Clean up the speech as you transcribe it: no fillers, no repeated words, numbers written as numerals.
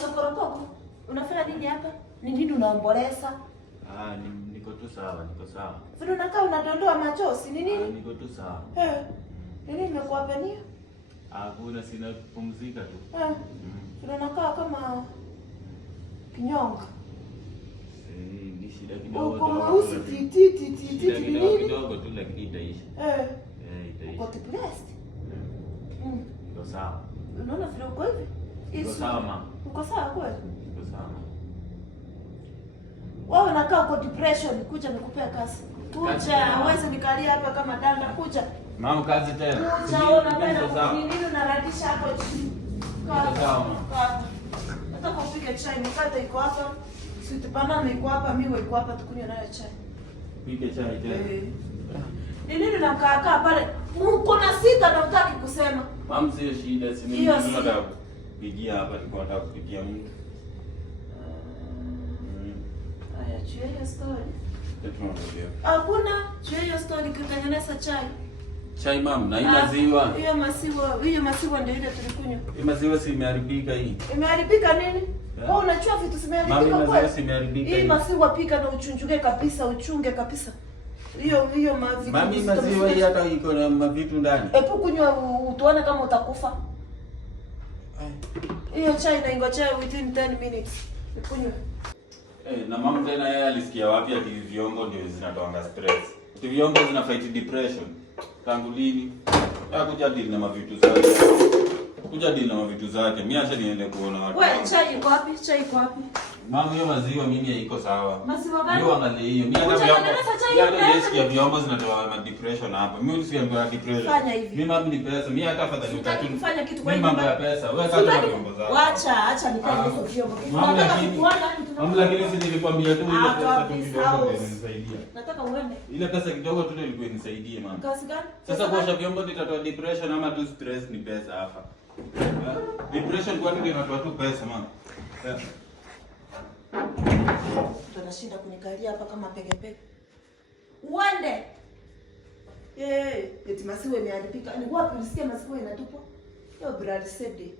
Sokorokoko. Unafanya nini hapa? Ni nini unaomboleza? Niko tu sawa, niko sawa. Vile unakaa unadondoa machozi, ni nini? Niko tu sawa. Nini nimekuapenia? Hakuna, sina kupumzika tu. Vile unakaa kama kinyonga. Ni shida kidogo. Uko mweusi titi ni nini? Kidogo tu lakini itaisha. Itaisha. Uko depressed? Niko sawa. Unaona vile uko hivi? Niko sawa mama. Uko sawa kweli? Niko sawa. Wewe unakaa uko depression, kuja nikupea kazi. Kuja, uweze nikalia hapa kama danda, kuja. Mama kazi tena. Kuja, unapenda nini unaradisha hapo chini. Niko sawa mama. Nataka upike chai, mkate iko hapa. Sweet banana iko hapa, miwa iko hapa, tukunywe nayo chai. Pike chai tena. Ni nini unakaa pale? Uko na sita na utaki kusema. Mama sio shida, si mimi nataka kupigia hapa, niko nataka kupigia mtu. Aya, chua hiyo story. Tunaongea. Hakuna, chua hiyo story kutengeneza chai. Chai mama, na hii maziwa. Hiyo maziwa ndio ile tulikunywa. Hii maziwa si imeharibika hii. Imeharibika nini? Wewe unachua vitu zimeharibika kwa kweli? Maziwa si imeharibika. Hii maziwa pika na uchunjuke kabisa, uchunge kabisa. Hiyo mavitu. Mami maziwa hii hata iko na mavitu ndani. Epu kunywa utuone kama utakufa. Hiyo chai na ingojea within 10 minutes. Nikunywe. Na mama tena yeye alisikia wapi ati viungo ndio zinatoanga stress. Ati viungo zina fight depression. Tangu lini? Kuja deal na mavitu zake. Mimi acha niende kuona watu. Wewe chai iko wapi? Chai iko wapi? Mama hiyo maziwa mimi haiko sawa. Maziwa gani? Hiyo angalia hiyo. Mimi hata viungo zinatoa depression hapa. Mimi usiambiwa depression. Fanya hivi. Mimi mama ni pesa. Mimi hata afadhali utaki kufanya kitu kwa hiyo. Mimi mambo ya pesa. Wewe kata viungo zako. Acha nikae hizo viungo. Mama lakini si nilikwambia tu ile pesa tu kidogo ndio inanisaidia. Nataka uende. Ile pesa kidogo tu ndio ilikuwa inisaidie mama. Kazi gani? Sasa kuosha vyombo vitatoa depression ama tu stress ni pesa hapa. Depression kwa nini inatoa tu pesa mama? Tunashinda kunikalia hapa kama pegepege. Uende. Eti maziwa imeharibika. Ni wapi ulisikia maziwa inatupwa? Yo brother said